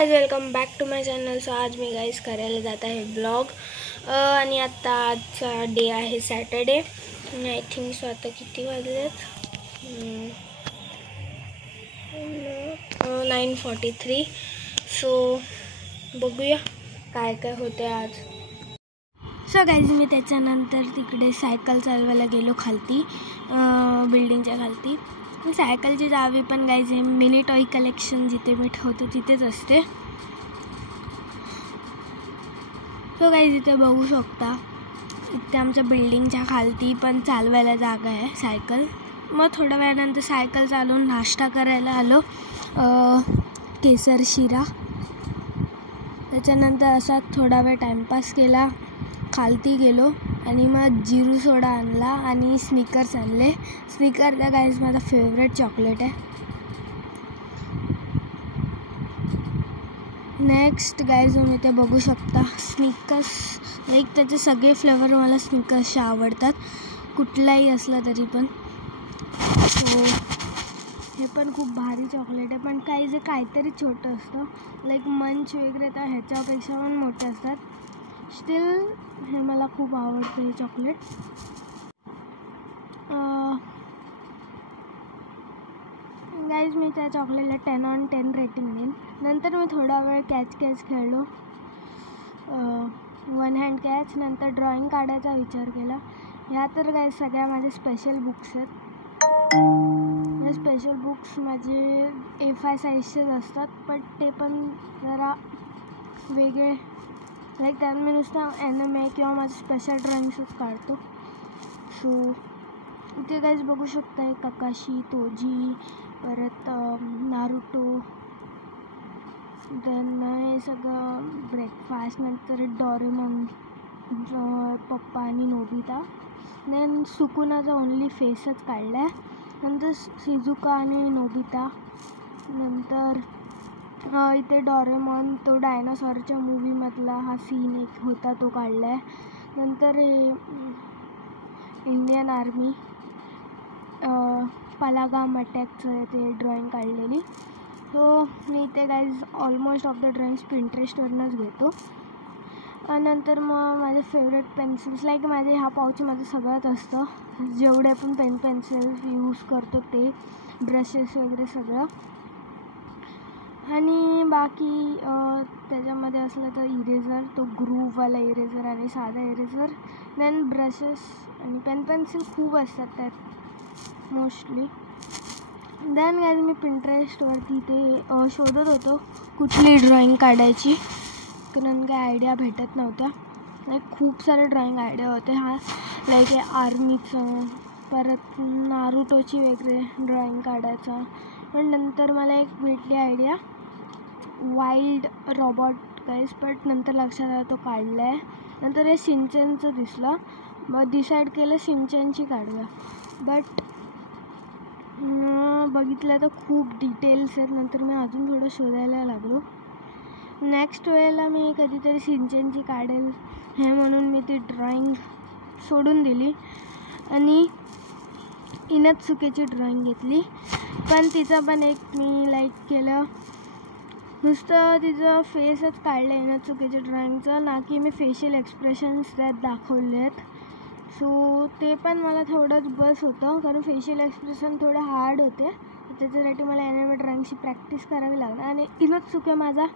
Guys welcome back to my channel. So आज मी guys करायला जात आहे ब्लॉग आणि आता आजचा डे आहे सॅटर्डे. आय थिंक सो आता किती वाजलेत 9:43. सो बघूया काय काय होते आज. सो गाइज मी त्याच्यानंतर तिकडे सायकल चालवायला गेलो खालती, बिल्डिंगच्या खालती. सायकलची चावी पण गाइज हे मिनी टॉय कलेक्शन जिथे मी ठेवतो तिथेच असते. सो गाइज इथे बघू शकता, इथे आमच्या बिल्डिंगच्या खालती पण चालवायला जागा आहे सायकल. मग थोड्या वेळानंतर सायकल चालवून नाश्ता करायला आलो, केसर शिरा. त्याच्यानंतर असा थोडा वेळ टाईमपास केला, खालती गेलो आणि मग जिरू सोडा आणला आणि स्निकर्स आणले. स्निकर तर गाइज माझा फेवरेट चॉकलेट आहे. नेक्स्ट गाइज तुम्ही ते बघू शकता स्निकर्स, लाईक त्याचे सगळे फ्लेवर मला स्निकर्सचे आवडतात, कुठलाही असला तरी पण. सो हे पण खूप भारी चॉकलेट आहे, पण काही जे काहीतरी छोटं असतं, लाईक मंच वगैरे तर ह्याच्यापेक्षा पण मोठे असतात. स्टील हे मला खूप आवडतं हे चॉकलेट. गाइज मी त्या चॉकलेटला 10/10 रेटिंग देईन. नंतर मी थोडा वेळ कॅच खेळलो, वन हँड कॅच. नंतर ड्रॉइंग काढायचा विचार केला. ह्या तर गाइज सगळ्या माझे स्पेशल बुक्स आहेत. हे स्पेशल बुक्स माझे A5 साईजचेच असतात, पण ते पण जरा वेगळे, लाईक त्यात मी नुसतं ॲनिमे किंवा माझे स्पेशल ड्रॉइंग्सच काढतो. सो इथे गाइज बघू शकता, एक काकाशी, तोजी, परत नारुतो, देन हे सगळं ब्रेकफास्ट. नंतर डोरेमॉन, पप्पा आणि नोबिता. देन सुकुनाचा ओन्ली फेसच काढला आहे. नंतर शिजुका आणि नोबिता. नंतर इथे डोरेमॉन, तो डायनासॉरच्या मूवीमधला हा सीन एक होता तो काढला आहे. नंतर हे इंडियन आर्मी, पलागाम अटॅकचं ते ड्रॉइंग काढलेली. सो मी ते guys almost of the drawings पिंटरेस्टवरूनच घेतो. नंतर मग माझे फेवरेट पेन्सिल्स, लाईक माझे ह्या पाऊच माझं सगळंच असतं, जेवढे पण पेन्सिल्स यूज करतो ते, ब्रशेस वगैरे सगळं. आणि बाकी त्याच्यामध्ये असलं तर इरेझर, तो ग्रूववाला इरेझर आणि साधा इरेझर. देन ब्रशेस आणि पेन्सिल खूप असतात त्यात मोस्टली. देन गाइज मी पिंटरेस्टवरती ते शोधत होतो कुठली ड्रॉइंग काढायची, कारण काही आयडिया भेटत नव्हत्या. लाईक खूप सारे ड्रॉइंग आयडिया होते. लाईक हे आर्मीचं, परत नारुटोची वगैरे ड्रॉइंग काढायचा. पण नंतर मला एक भेटली idea, wild robot guys, but नंतर लक्षात आलं तो काढला आहे. नंतर हे सिंचनचं दिसलं, मग डिसाईड केलं सिंचनची काढूया. बट बघितलं तर खूप डिटेल्स आहेत. नंतर मी अजून थोडं शोधायला लागलो. नेक्स्ट वेळेला मी कधीतरी सिंचनची काढेल हे म्हणून मी ती ड्रॉइंग सोडून दिली आणि इनत्सुकेची ड्रॉइंग घेतली. पण तिचं पण एक मी लाईक केलं, नुसतं तिचं फेसच काढलं इनत्सुकेच्या ड्रॉइंगचं, ना की मी फेशियल एक्सप्रेशन्स त्यात दाखवले आहेत. सो ते पण मला थोडंच बस होतं, कारण फेशियल एक्सप्रेशन थोडं हार्ड होते. त्याच्यासाठी मला ॲनिमे ड्रॉइंगची प्रॅक्टिस करावी लागणार. आणि इनत्सुके माझा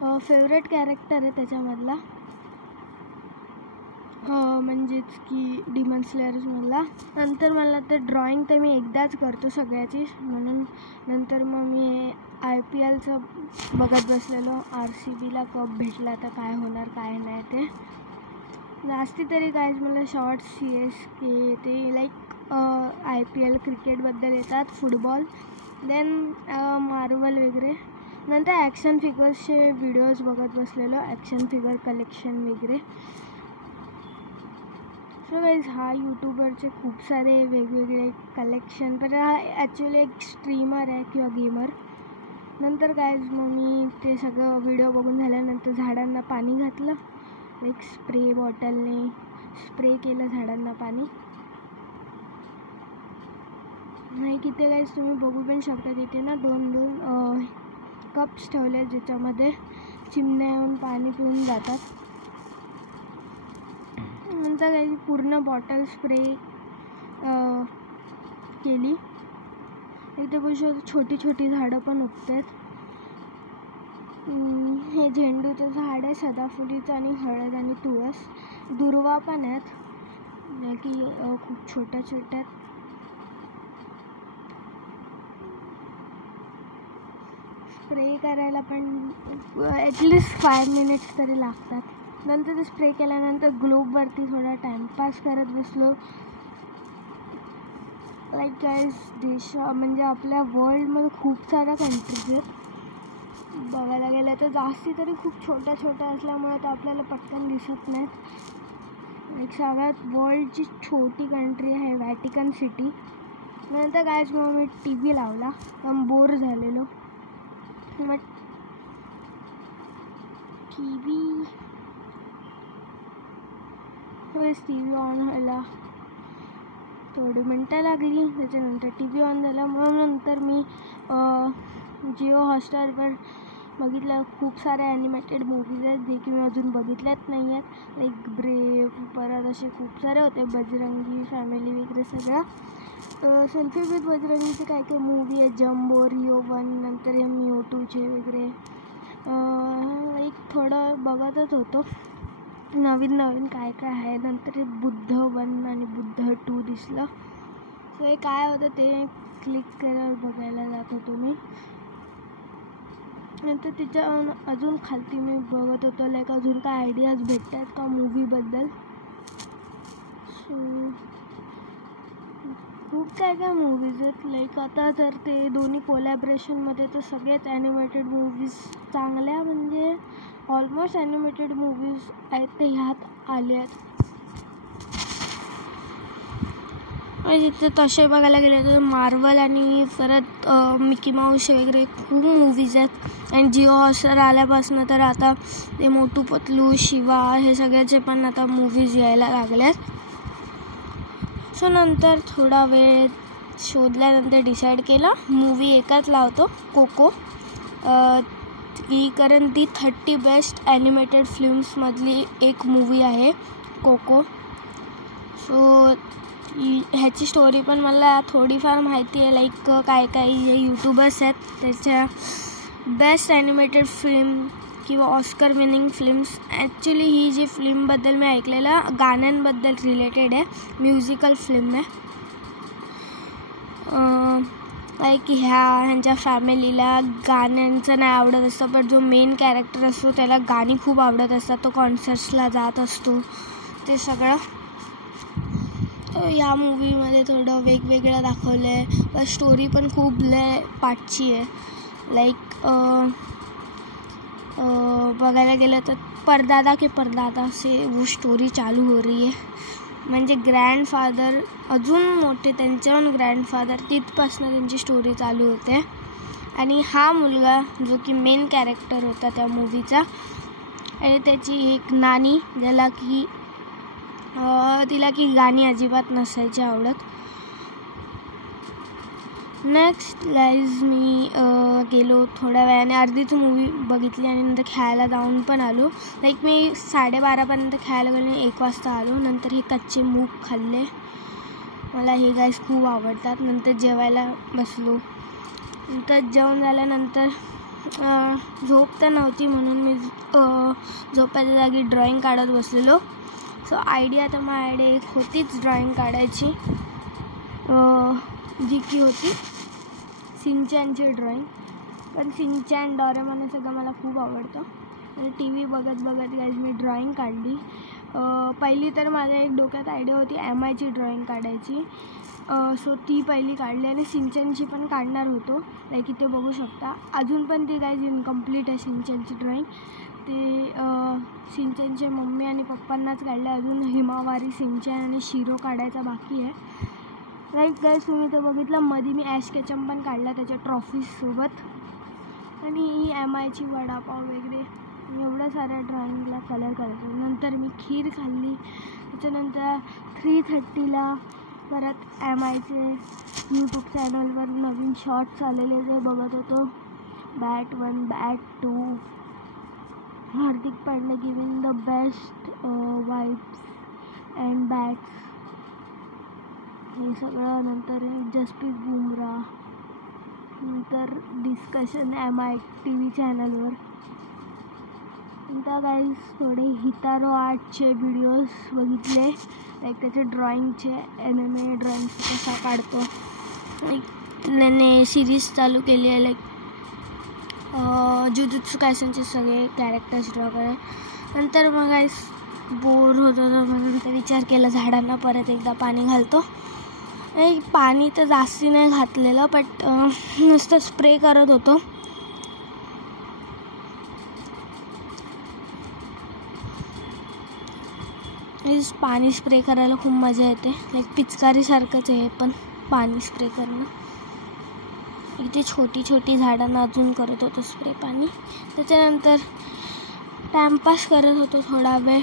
फेवरेट कॅरेक्टर आहे त्याच्यामधला, म्हणजेच की डिमन स्लेयर्समधला. नंतर मला ते ड्रॉइंग तर मी एकदाच करतो सगळ्याची, म्हणून नंतर मग मी IPLचं बघत बसलेलो, RCBला कप भेटला तर काय होणार काय नाही ते. जास्ती तरी गाइज मला शॉर्ट्स CSK ते लाईक IPL क्रिकेटबद्दल येतात, फुटबॉल, देन मार्वल वगैरे. नंतर ॲक्शन फिगर्सचे व्हिडिओज बघत बसलेलो, ॲक्शन फिगर कलेक्शन वगैरे. सो गाइज हा यूट्यूबरचे खूप सारे वेगवेगळे कलेक्शन, तर हा ॲक्च्युली एक स्ट्रीमर आहे किंवा गेमर. नंतर गाइज मग मी ते सगळं व्हिडिओ बघून झाल्यानंतर झाडांना पाणी घातलं, एक स्प्रे बॉटलने स्प्रे केलं झाडांना पाणी. नाही तिथे गाइज तुम्ही बघू पण शकता, तिथे ना दोन कप्स ठेवले ज्याच्यामध्ये चिमण्या येऊन पाणी पिऊन जातात. नंतर काही पूर्ण बॉटल स्प्रे केली. इथे बघू शकतो छोटी छोटी झाडं पण उगतात. हे झेंडूचं झाड आहे, सदाफुलीचं आणि हळद आणि तुळस. दुर्वा पण आहेत ज्या की खूप छोट्या छोट्या. स्प्रे करायला पण ॲटलिस्ट 5 मिनिट्स तरी लागतात. नंतर ते स्प्रे केल्यानंतर ग्लोबवरती थोडा टाइमपास करत बसलो. लाईक गाईज म्हणजे आपल्या वर्ल्डमध्ये खूप साऱ्या कंट्रीज आहेत. बघायला गेलं तर जास्ती तरी खूप छोट्या छोट्या असल्यामुळे तर आपल्याला पटकन दिसत नाहीत. एक सगळ्यात वर्ल्डची छोटी कंट्री आहे व्हॅटिकन सिटी. नंतर गाईज मग मी TV लावला, पण बोर झालेलो. मग TV ऑन व्हायला थोडी मिनटं लागली. त्याच्यानंतर TV ऑन झाला. म्हणून नंतर मी जिओ हॉटस्टारवर बघितलं. खूप सारे ॲनिमेटेड मूवीज आहेत जे की मी अजून बघितल्याच नाही आहेत. लाईक ब्रेव, परत असे खूप सारे होते, बजरंगी फॅमिली वगैरे सगळं. सेल्फी विथ बजरंगीचे काय काय मूवी आहे, जम्बो, रिओ 1, नंतर हे म्यूटूचे वगैरे. लाईक थोडं बघतच होतो नवीन नवीन काय काय आहे. नंतर हे बुद्ध 1 आणि बुद्ध 2 दिसलं. सो हे काय होतं ते क्लिक करायला बघायला जात होतो मी. नंतर तिच्या अजून खालती मी बघत होतो लाईक अजून काय आयडियाज भेटत आहेत का मूवीबद्दल. सो खूप काय काय मूवीज आहेत. लाईक आता तर ते दोन्ही कोलॅबरेशनमध्ये तर सगळेच ॲनिमेटेड मूवीज चांगल्या म्हणजे ऑलमोस्ट ॲनिमेटेड मूवीज आहेत ते ह्यात आले आहेत. इथे तसे बघायला गेले तर मार्वल आणि परत मिकी माऊस वगैरे खूप मूवीज आहेत. आणि जिओ हॉटस्टार आल्यापासून तर आता ते मोटू पतलू, शिवा हे सगळ्याचे पण आता मूवीज यायला लागल्यात. सो नंतर थोडा वेळ शोधल्यानंतर डिसाईड केला मूवी एकच लावतो, कोको. कारण ती 30 बेस्ट ॲनिमेटेड फिल्म्समधली एक मूवी आहे कोको. सो ह्याची स्टोरी पण मला थोडीफार माहिती आहे. लाईक काय काही जे यूट्यूबर्स आहेत त्याच्या बेस्ट ॲनिमेटेड फिल्म किंवा ऑस्कर विनिंग फिल्म्स. ॲक्च्युली ही जी फिल्मबद्दल मी ऐकलेलं गाण्यांबद्दल रिलेटेड आहे, म्युझिकल फिल्म आहे. लाईक ह्यांच्या फॅमिलीला गाण्यांचं नाही आवडत असतं, पण जो मेन कॅरेक्टर असतो त्याला गाणी खूप आवडत असतात. तो कॉन्सर्ट्सला जात असतो ते सगळं. या मूवीमध्ये थोडं वेगवेगळं दाखवलं आहे, पण स्टोरी पण खूप लय पाठची आहे. लाईक बघायला गेलं तर परदादा के परदादा से वो स्टोरी चालू हो रही है. म्हणजे ग्रँडफादर अजून मोठे त्यांच्याहून ग्रँडफादर तिथपासून त्यांची स्टोरी चालू होते. आणि हा मुलगा जो की मेन कॅरेक्टर होता त्या मूवीचा आणि त्याची एक नानी ज्याला की तिला की गाणी अजिबात नसायची आवडत. नेक्स्ट गाईज मी गेलो थोड्या वेळाने, अर्धीच मूवी बघितली आणि नंतर खेळायला जाऊन पण आलो. लाईक मी 12:30पर्यंत खेळायला गेलो आणि 1 वाजता आलो. नंतर हे कच्चे मूग खाल्ले, मला हे गाईज खूप आवडतात. नंतर जेवायला बसलो. नंतर जेवण झाल्यानंतर झोप तर नव्हती म्हणून मी झोपायच्या जागी ड्रॉइंग काढत बसलेलो. सो आयडिया तर माझ्याकडे एक होतीच ड्रॉइंग काढायची, जी की होती सिंचॅनची ड्रॉइंग. पण सिंचॅन, डोरेमॉन हे सगळं मला खूप आवडतं. आणि TV बघत बघत गाईज मी ड्रॉइंग काढली. पहिली तर माझ्या एक डोक्यात आयडिया होती MIची ड्रॉइंग काढायची. सो ती पहिली काढली आणि सिंचनची पण काढणार होतो. लाईक इथे बघू शकता अजून पण ती गाईज इनकम्प्लीट आहे सिंचनची ड्रॉइंग. ते सिंचनचे मम्मी आणि पप्पांनाच काढले, अजून हिमावारी, सिंचन आणि शिरो काढायचा बाकी आहे. राईट गाईज तुम्ही तर बघितलं मध्ये मी ॲश केचम पण काढला त्याच्या ट्रॉफीजसोबत. आणि MIची वडापाव वगैरे एवढ्या साऱ्या ड्रॉइंगला कलर करायचा. नंतर मी खीर खाल्ली. त्याच्यानंतर 3:30ला परत MIचे यूट्यूब चॅनलवर नवीन शॉर्ट्स आलेले जे बघत होतो. bat 1, bat 2. Hardik Pandya giving the best vibes and bats. हे सगळं. नंतर जसप्रीत बुमराह. नंतर डिस्कशन MITV चॅनलवर. नंतर गाईज थोडे हितारो आर्टचे व्हिडिओज बघितले, लाईक त्याचे ड्रॉइंगचे, एनिमे ड्रॉइंग कसा काढतो. त्याने सिरीज चालू केली आहे, लाईक जुजुत्सु कायसनचे सगळे कॅरेक्टर्स ड्रॉ करायला. नंतर मग गाईज बोर होत होतं म्हणून तर विचार केला झाडांना परत एकदा पाणी घालतो. पाणी तर जास्ती नाही घातलेलं, बट नुसतं स्प्रे करत होतो. पाणी स्प्रे करायला खूप मजा येते, लाईक पिचकारीसारखंच आहे पण पाणी स्प्रे करणं. इथे छोटी छोटी झाडांना अजून करत होतो स्प्रे पाणी. त्याच्यानंतर टाइमपास करत होतो थोडा वेळ,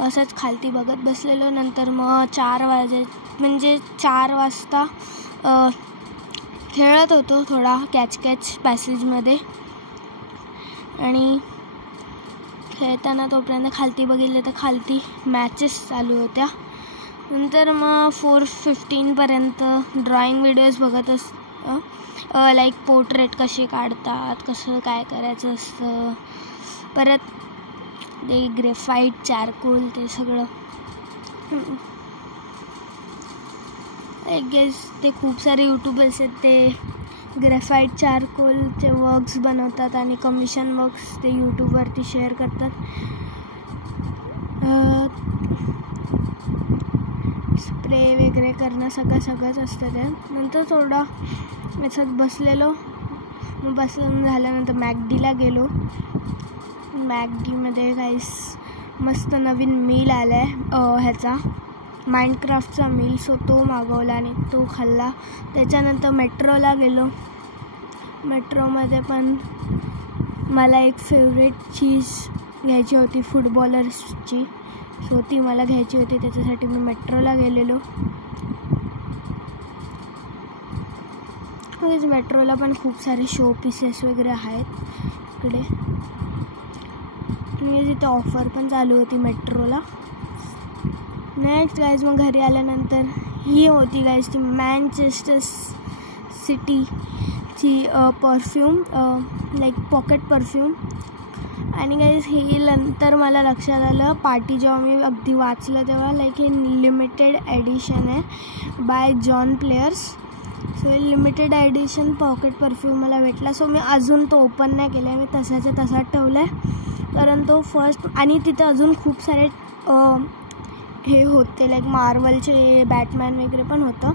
असंच खालती बघत बसलेलो. नंतर मग 4 वाजता खेळत होतो थोडा कॅच पॅसेजमध्ये. आणि खेळताना तोपर्यंत खालती बघितले तर खालती मॅचेस चालू होत्या. नंतर मग 4:15पर्यंत ड्रॉइंग व्हिडिओज बघत लाईक पोर्ट्रेट कसे काढतात, कसं काय करायचं असतं, परत ते ग्रेफाईट, चारकोल, ते सगळं. आय गेस ते खूप सारे यूट्यूबर्स आहेत, ते ग्रेफाईट, चारकोलचे वर्क्स बनवतात आणि कमिशन वर्क्स ते यूट्यूबवरती शेअर करतात. स्प्रे वगैरे करणं सगळंच असतं त्यात. नंतर थोडा याच्यात बसलेलो. मग बसून झाल्यानंतर मॅकडीला गेलो. मॅकडीमध्ये काहीच मस्त नवीन मील आला आहे ह्याचा माइनक्राफ्टचा मील, सो तो मागवला आणि तो खाल्ला. त्याच्यानंतर मेट्रोला गेलो. मेट्रोमध्ये पण मला एक फेवरेट चीज घ्यायची होती फुटबॉलर्सची, सो ती मला घ्यायची होती. त्याच्यासाठी मी मेट्रोला गेलेलो. मेट्रोला पण खूप सारे शो पीसेस वगैरे आहेत इकडे. तिथे ऑफर पण चालू होती मेट्रोला. नेक्स्ट गाईज मग घरी आल्यानंतर ही होती गाईज ती मँचेस्टर सिटीची परफ्यूम, लाईक पॉकेट परफ्यूम. आणि गाईज हे नंतर मला लक्षात आलं पार्टी जेव्हा मी अगदी वाचलं तेव्हा, लाईक हे लिमिटेड एडिशन आहे बाय जॉन प्लेयर्स. सो हे लिमिटेड एडिशन पॉकेट परफ्यूम मला भेटला. सो मी अजून तो ओपन नाही केला आहे, मी तसाच्या तसाच ठेवला आहे, कारण तो फर्स्ट. आणि तिथे अजून खूप सारे हे होते, लाईक मार्वलचे बॅटमॅन वगैरे पण होतं.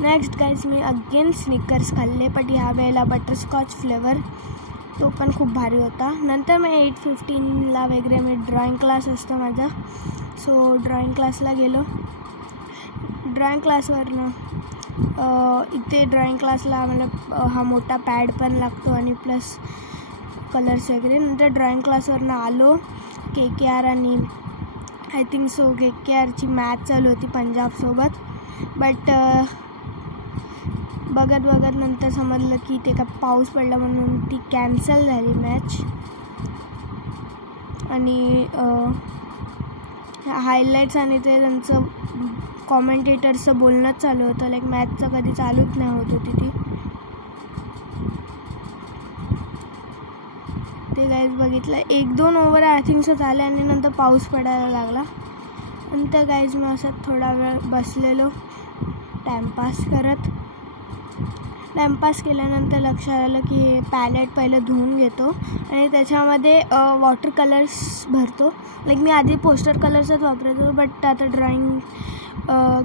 नेक्स्ट गाईज मी अगेन स्निकर्स खाल्ले, बट ह्या वेळेला बटरस्कॉच फ्लेवर, तो पण खूप भारी होता. नंतर मग 8:15ला वगैरे मी ड्रॉइंग क्लास असतो माझा, सो ड्रॉइंग क्लासला गेलो. ड्रॉइंग क्लासवरनं इथे ड्रॉइंग क्लासला आम्हाला हा मोठा पॅड पण लागतो आणि प्लस कलर्स वगैरे. नंतर ड्रॉइंग क्लासवरनं आलो. KKR आणि आय थिंक सो KKRची मॅच चालू होती पंजाबसोबत, बट बघत नंतर समजलं की ते का पाऊस पडला म्हणून ती कॅन्सल झाली मॅच. आणि हायलाईट्स आणि ते त्यांचं कॉमेंटेटरचं बोलणंच चालू होतं, लाईक मॅचचं कधी चालूच नाही होत होती ती. ते गाईज बघितलं 1-2 ओव्हर आय थिंक सो झाले आणि नंतर पाऊस पडायला लागला. नंतर गाईज मी असं थोडा वेळ बसलेलो टाइमपास करत. टाइमपास केल्यानंतर लक्षात आलं की हे पॅलेट पहिलं धुवून घेतो आणि त्याच्यामध्ये वॉटर कलर्स भरतो. लाईक मी आधी पोस्टर कलर्सच वापरतो, बट आता ड्रॉइंग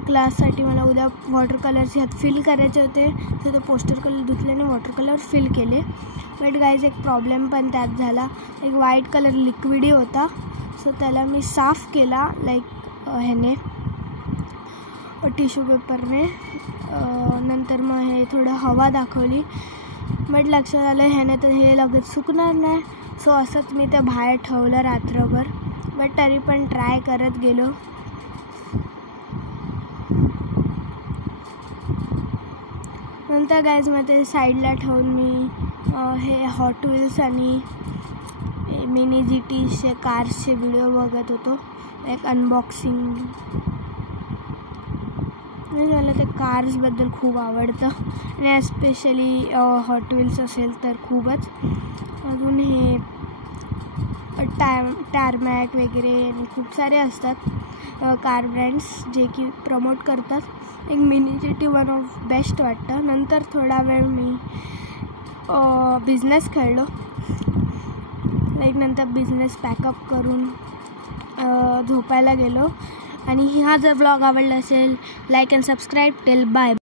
क्लाससाठी मला उद्या वॉटर कलर्स ह्यात फिल करायचे होते, तर ते पोस्टर कलर धुतल्याने वॉटर कलर फिल केले. बट गाईज एक प्रॉब्लेम पण त्यात झाला, एक व्हाईट कलर लिक्विडी होता, सो त्याला मी साफ केला लाईक ह्याने टिश्यू पेपरने. नंतर मग हे थोडं हवा दाखवली, बट लक्षात आलं ह्याने तर हे लगेच सुकणार नाही, सो असंच मी ते बाहेर ठेवलं रात्रभर. बट तरी पण ट्राय करत गेलो. नंतर गाईज मग ते साईडला ठेवून मी हे हॉट व्हील्स आणि मिनी GTचे कार्सचे व्हिडिओ बघत होतो. एक अनबॉक्सिंग. मला ते कार्सबद्दल खूप आवडतं आणि एस्पेशली हॉट व्हील्स असेल तर खूपच. अजून हे टारमॅक वगैरे आणि खूप सारे असतात कार ब्रँड्स जे की प्रमोट करतात. एक mini GT one of best वाटतं. नंतर थोडा वेळ मी बिझनेस खेळलो. नंतर बिझनेस पॅकअप करून झोपायला गेलो. आणि हा जर ब्लॉग आवडला असेल like and subscribe. Till bye.